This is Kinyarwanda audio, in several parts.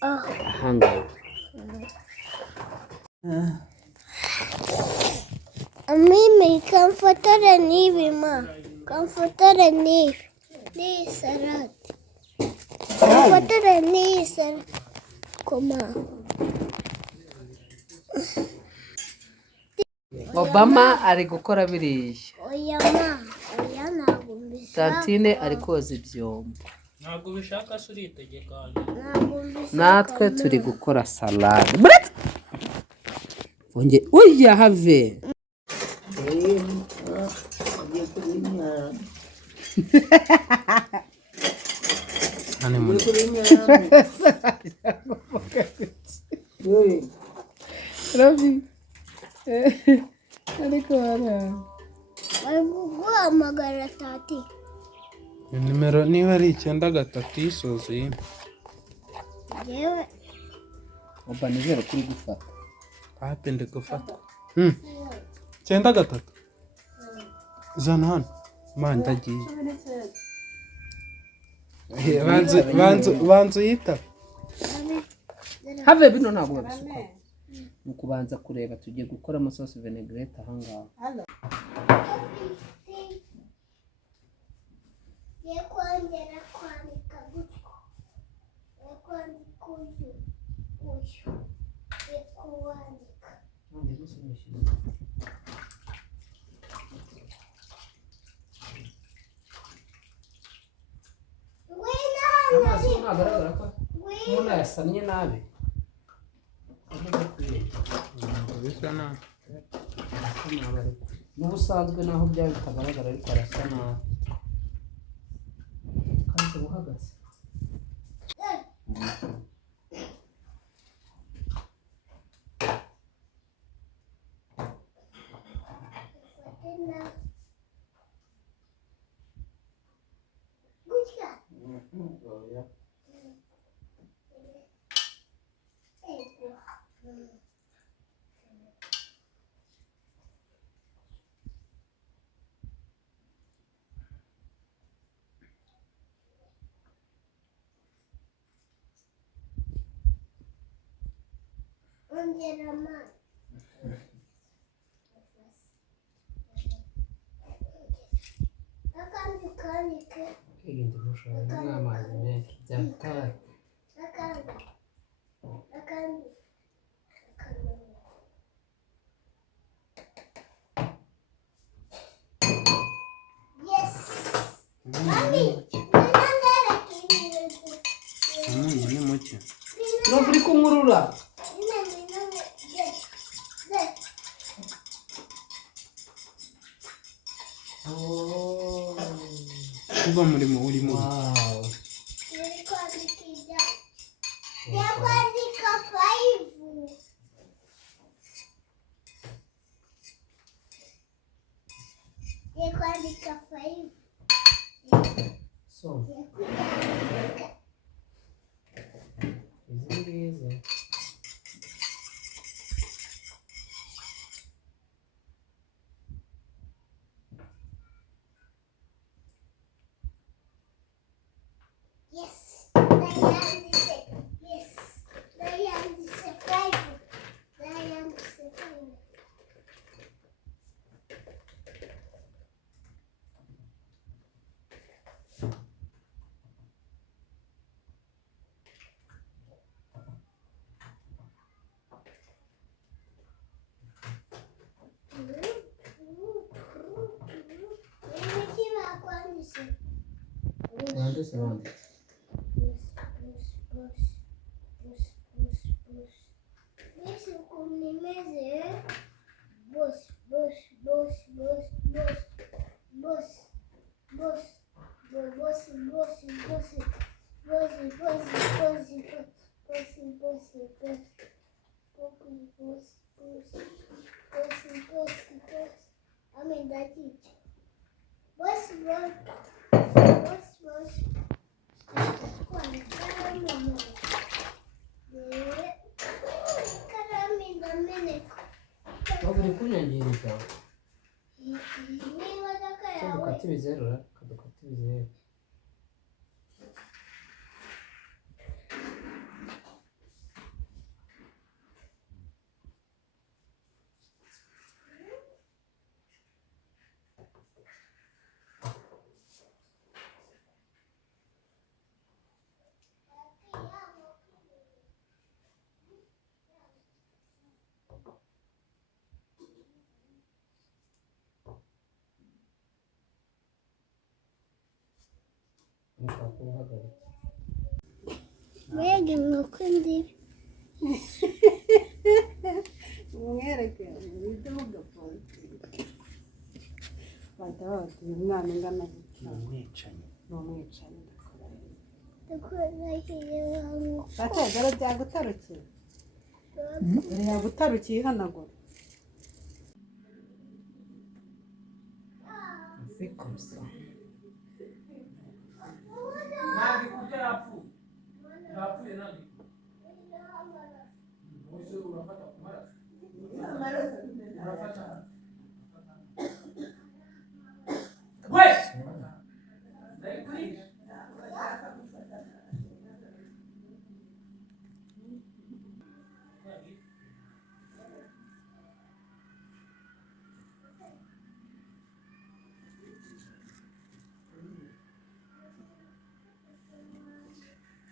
Ahangaha Mimi kamfotore n'ibi ma kamfotore n'ibi n'iyi salade kamfotore n'iyi salade koma Obama ari gukora biriya oya ntabwo mbishaka Tantine ari koza ibyombo ntabwo bishaka se uritegeka natwe turi gukora salade ujya have Ravi ariko bari guhamagara tati nimero niba ari 9 yisozi yewe Oba nizere kuri gufata hapi ndi gufata 9 zana hano man ndagiye banzu yita have bino ntabwo babisuka ni ukubanza kureba tugiye gukora amasosi vinaigrette ahangaha ye kongera kwandika gutyo ye kwandika uyu ye kuwandika amaso ntagaragara ko umuntu yasamye nabi bisa nabi n'ubusanzwe naho byaba bitagaragara ariko arasa nabi kandi uhagaze ongera amazi akandi kandike irinde mushaka n'amazi menshi byataye akandi yes mami ni muke no uri kumurura kuba murimo urimo wow kwandika 5 ye kwandika 5 so izi ngizi yes Diane disse 5 Diane disse 5 wanditse wanditse Esse como imeze boss I mean that it boss uri kunyangiriza niba daka cyo yawe dukata ibizeru kadukata ibizeru mbega inkoko nziza. umwereke ibyo ugafunze bati umwana ungana gutya umwicanyi ni umwicanyi Ndakurahiye wa nkoko. batagara byagutarukiye dore yagutarukiye ihanagura On fait comme ça.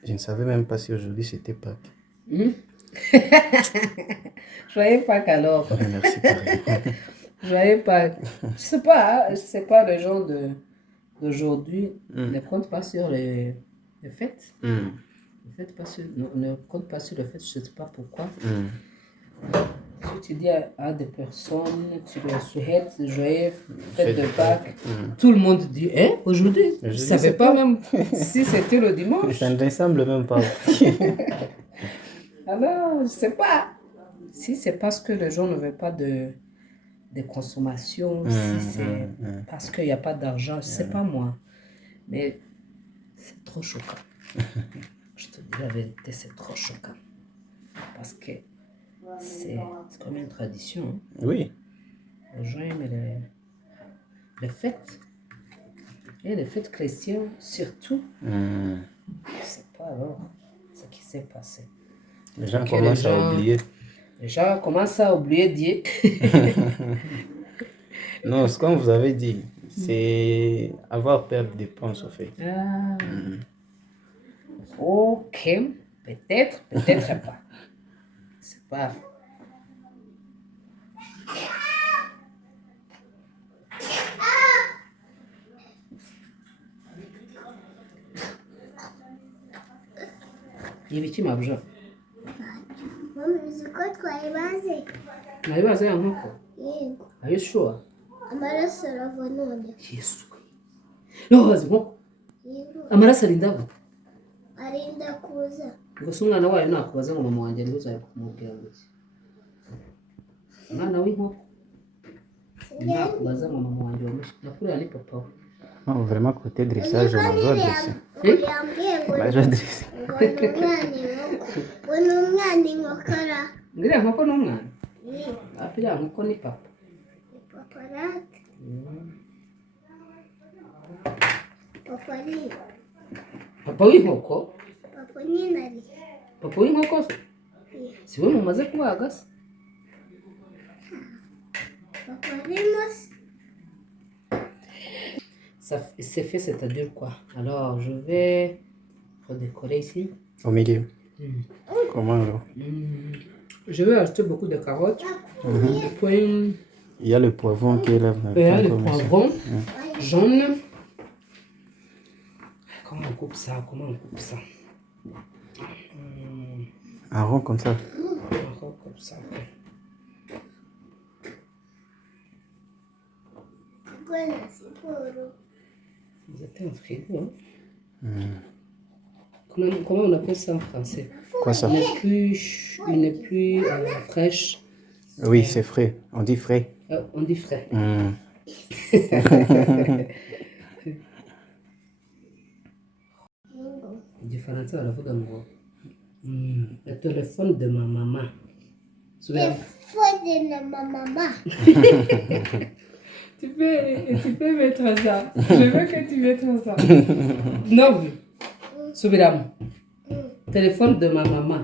Je ne savais même pas si aujourd'hui c'était Pâques. Joyeux Pâques alors. Merci, pareil. Joyeux Pâques. Je sais pas le genre d'aujourd'hui. Ne compte pas sur les fêtes. Ne compte pas sur le fait, je ne sais pas pourquoi. Si tu dis à des personnes, tu leur souhaites joyeux fête de Pâques, tout le monde dit, hein, aujourd'hui? Je ne savais pas même si c'était le dimanche. Ça ne ressemble même pas. Alors, je ne sais pas. Si c'est parce que les gens ne veulent pas de consommation, si c'est parce qu'il n'y a pas d'argent, je ne sais pas moi. Mais c'est trop choquant. Je te dis la vérité, c'est trop choquant. Parce que c'est comme une tradition. Hein. Oui. Les gens aiment les fêtes. Et les fêtes chrétiennes, surtout. Je ne sais pas alors ce qui s'est passé. Les gens commencent à oublier. Les gens commencent à oublier Dieu. Non, ce qu'on vous avait dit, c'est avoir peur de dépenses, au fait. Ah. Ok, peut-être pas. C'est pas. Ibiki mabjo. Mama, uzi ko twayibaze? Nabibaza ya nkoko. Yego. Are you sure? Amaraso arava none. Yesu. Yohoze nkoko. Yego. Amaraso arinda abo. Arinda kuza. Ngo se umwana wayo nakubaza ngo mama wanjye niwe uzaye kumubwira ngo iki. Umwana w'inkoko. Nakubaza ngo mama wanjye wamushye. Nakurira ni papa we. Non, vraiment, côté dressage, on va adresser. Ngiriya nkoko ni umwana? Iriya nkoko ni papa. Papa w'inkoko? Papa w'inkoko se? Si we mumaze kubaga se? C'est fait, c'est-à-dire quoi? Alors, je vais redécorer ici. Au milieu. Comment alors? Je vais ajouter beaucoup de carottes. Puis, il y a le poivron qui est là. Il y a le poivron jaune. Comment on coupe ça? Un rond comme ça. Un rond comme ça. Vous êtes un frigo, hein? Comment on appelle ça en français? Quoi ça? Il n'est plus fraîche. Oui, c'est frais. On dit frais. On dit frais. Différence baravuga ngo le téléphone de ma maman. Téléphone de ma maman. Tu peux mettre ça. Je veux que tu mettes ça. Non, Subiramo. Téléphone de ma maman.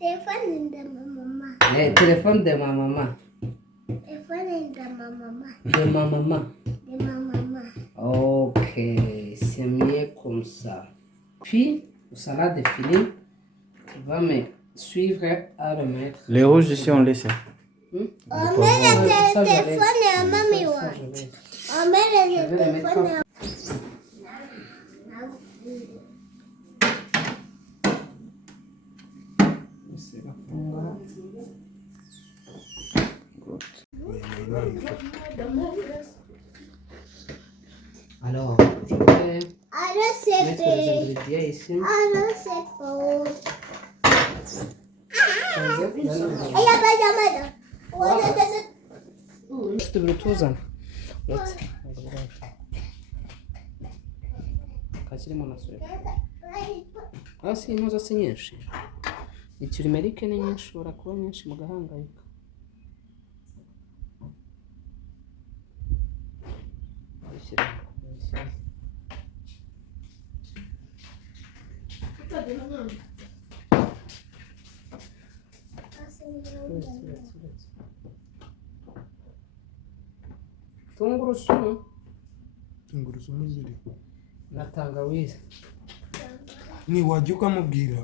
Téléphone de ma maman. Téléphone de ma maman. Téléphone de ma maman. De ma maman. De ma maman. Ok, c'est mieux comme ça. Puis, le salade est fini. Tu vas me suivre à le mettre. Les rouges ici, on laisse. On met le téléphone à mamie. On met le téléphone à Alors, je vais Alors c'est mettre les ingrédients ici. Alors c'est faux. Par exemple, là, nous avons- Juste Bluetooth. Evet. Kaçırayım ona söyle. Si inoza si nyinshi. Iturimerike ni nyinshi, ushobora kuba nyinshi mugahangayika. Tungurusumu tungurusumu ziri na tangawizi. ni wajya ukamubwira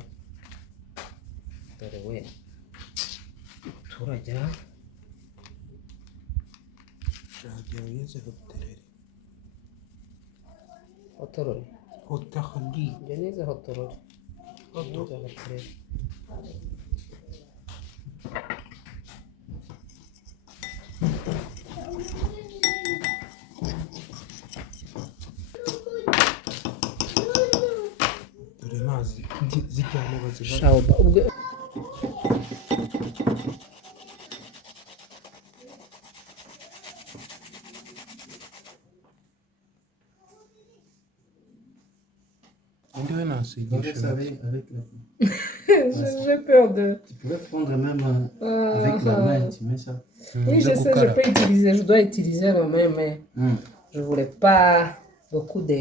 Dore we turajya shajya yeze hotereri hotorori. hotahali Njye nize hotorori. Nize hotorori. dore mazi zijyana baziha Shauba ubwo undi we nasigisha j'ai peur de. Tu pourrais prendre même avec la main, tu mets ça. Oui, je sais, je peux utiliser, je dois utiliser la main, mais je voulais pas beaucoup de.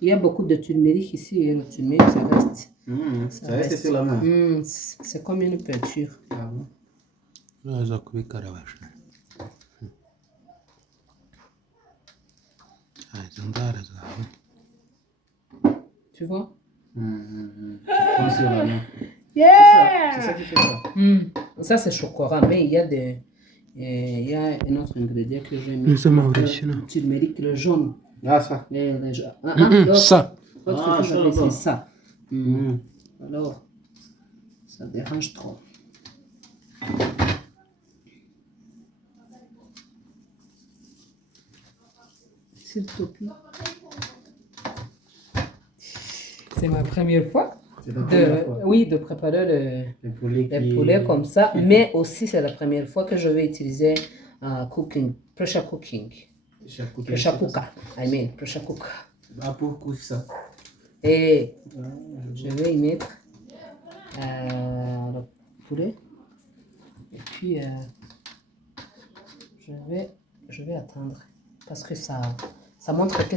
Il y a beaucoup de turmeric ici, et le turmeric, ça reste. Ça reste sur la main. C'est comme une peinture. uraza kubikarabasha izo ndwara zawe Tu vois? Tu prends sur la main. Yeah! C'est ça qui fait ça. Ça, c'est chocolat, mais il y a des. Il y a un autre ingrédient que j'ai mis. Ese Mauricien. Turmeric, le jaune. Ah, ça. ça L'autre Ah, que ça, j'avais, là-bas. c'est ça. Alors, ça dérange trop. S'il te plaît. C'est ma première fois C'est la première fois. oui, de préparer Le poulet le qui poulet comme ça, mais aussi c'est la première fois que je vais utiliser cooking, pressure cooking. Pressure cooker, I mean, pressure cooker. Ah, pour coucher ça. Et je vais y mettre le poulet. Et puis, je vais attendre. Parce que ça montre que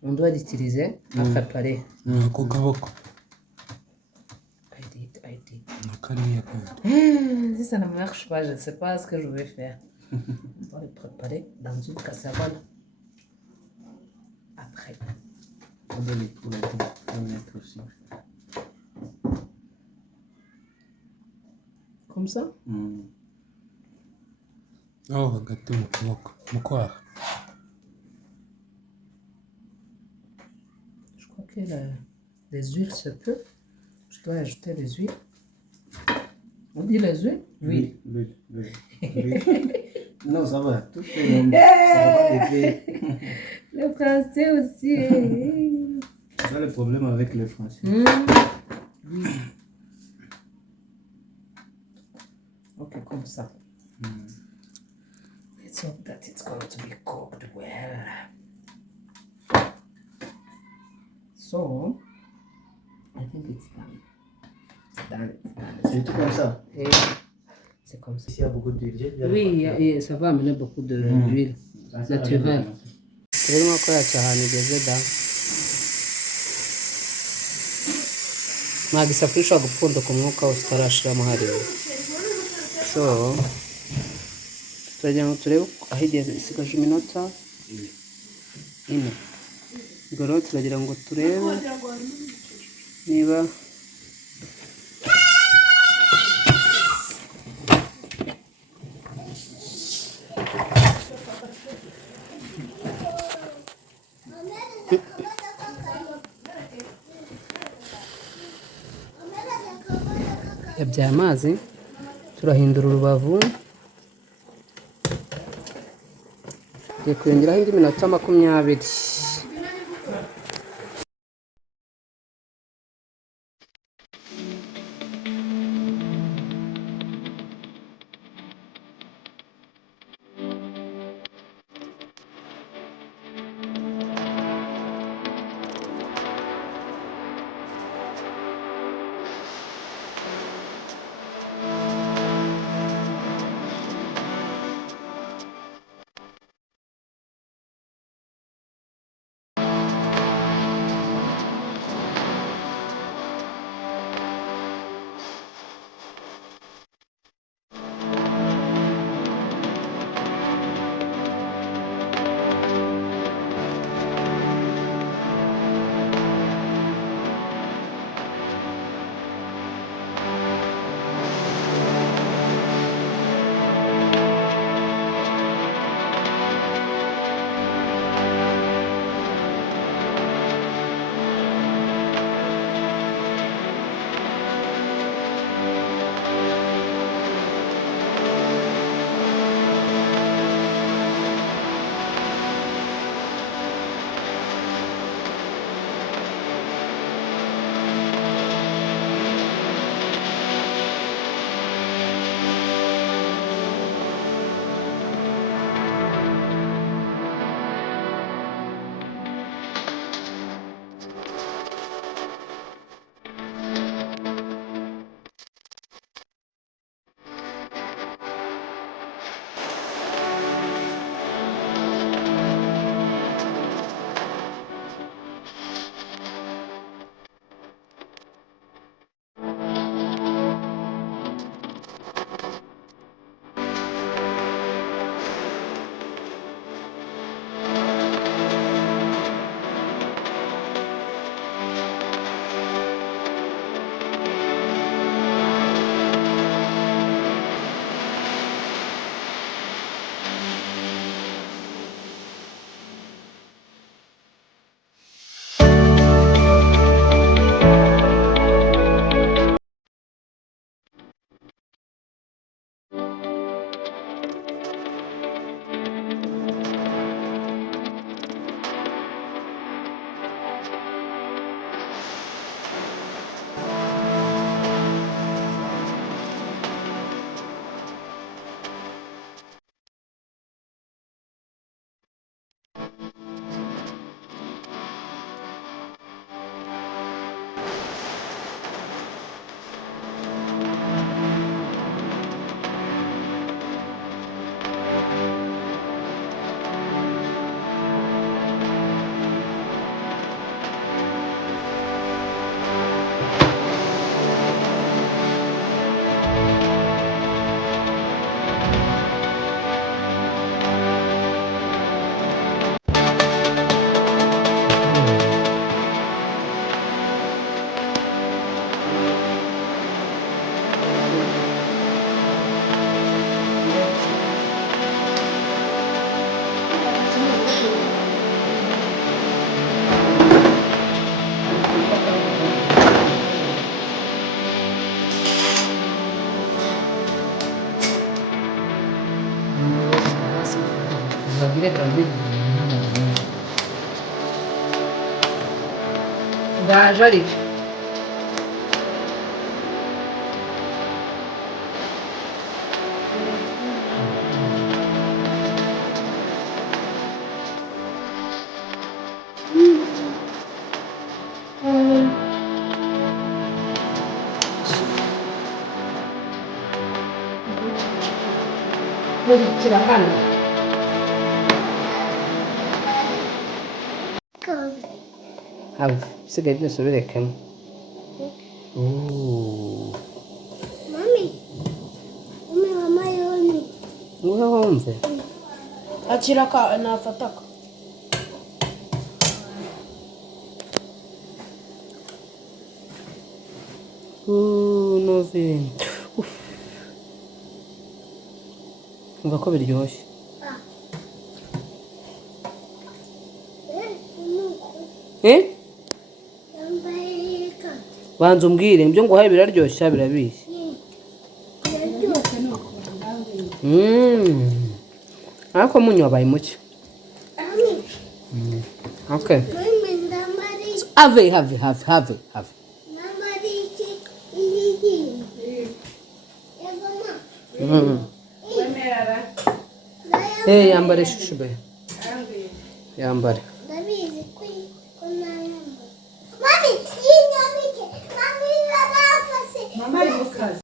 on doit l'utiliser à préparer. ako kaboko I did. nakariya kandi Si ça ne marche pas, je ne sais pas ce que je vais faire. On va le préparer dans une casserole. Après. On va les poulets, on va mettre aussi. Comme ça? aho hagati mu kuboko mu kwaha Je crois que les huiles se peut. Je dois ajouter les huiles. On dit les huiles? Oui. Non, ça va. Tout est bon. Ça va depuis. Le français aussi. C'est ça le problème avec les Français. Oui. Ok, comme ça. Let's hope that it's going to be cooked well. So, I think it's done. It's done. C'est tout comme ça. Et c'est comme ça. Ici, il y a beaucoup d'huile. Oui, et ça va amener beaucoup d'huile naturelle. Turimo gukora cyane igeze da. Ntabwo isafuriya ishobora gupfunduka umwuka wose utarashiramo hariya. So, turagira ngo turebe aho igeze, isigaje iminota 4. Ubwo rero turagira ngo turebe niba yabyaye amazi turahindura urubavu tugiye kuyongeraho indi minota 20. bagire tranquille. Ndaje ariko nkurikira hano Have isigaye byose ubirekemo. Mami, umi mama yoni. Wowe wumve akira ka nafataka nove umva ko biryoshye. Banza umbwire ibyo nguhaye biraryoshye birabishye. ariko umunyu wabaye muke. Okay. Have. Yambare shushu be. Yambare. Mama ari mu kazi.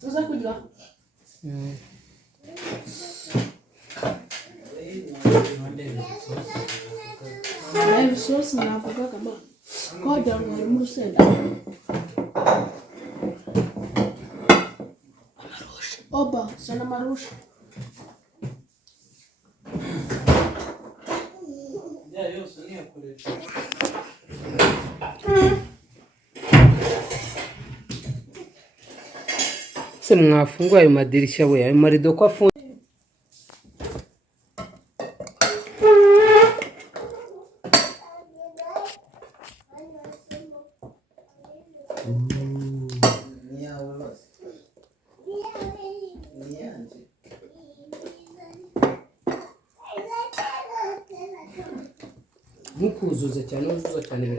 Tuza kugira. Live source navuga kama koja mu rusenda. Oba, sana marusha. Se mwafungua ayo madirisha we, ayo marido ko afunze. Ntukuzuze cyane, uzuza cyane birago.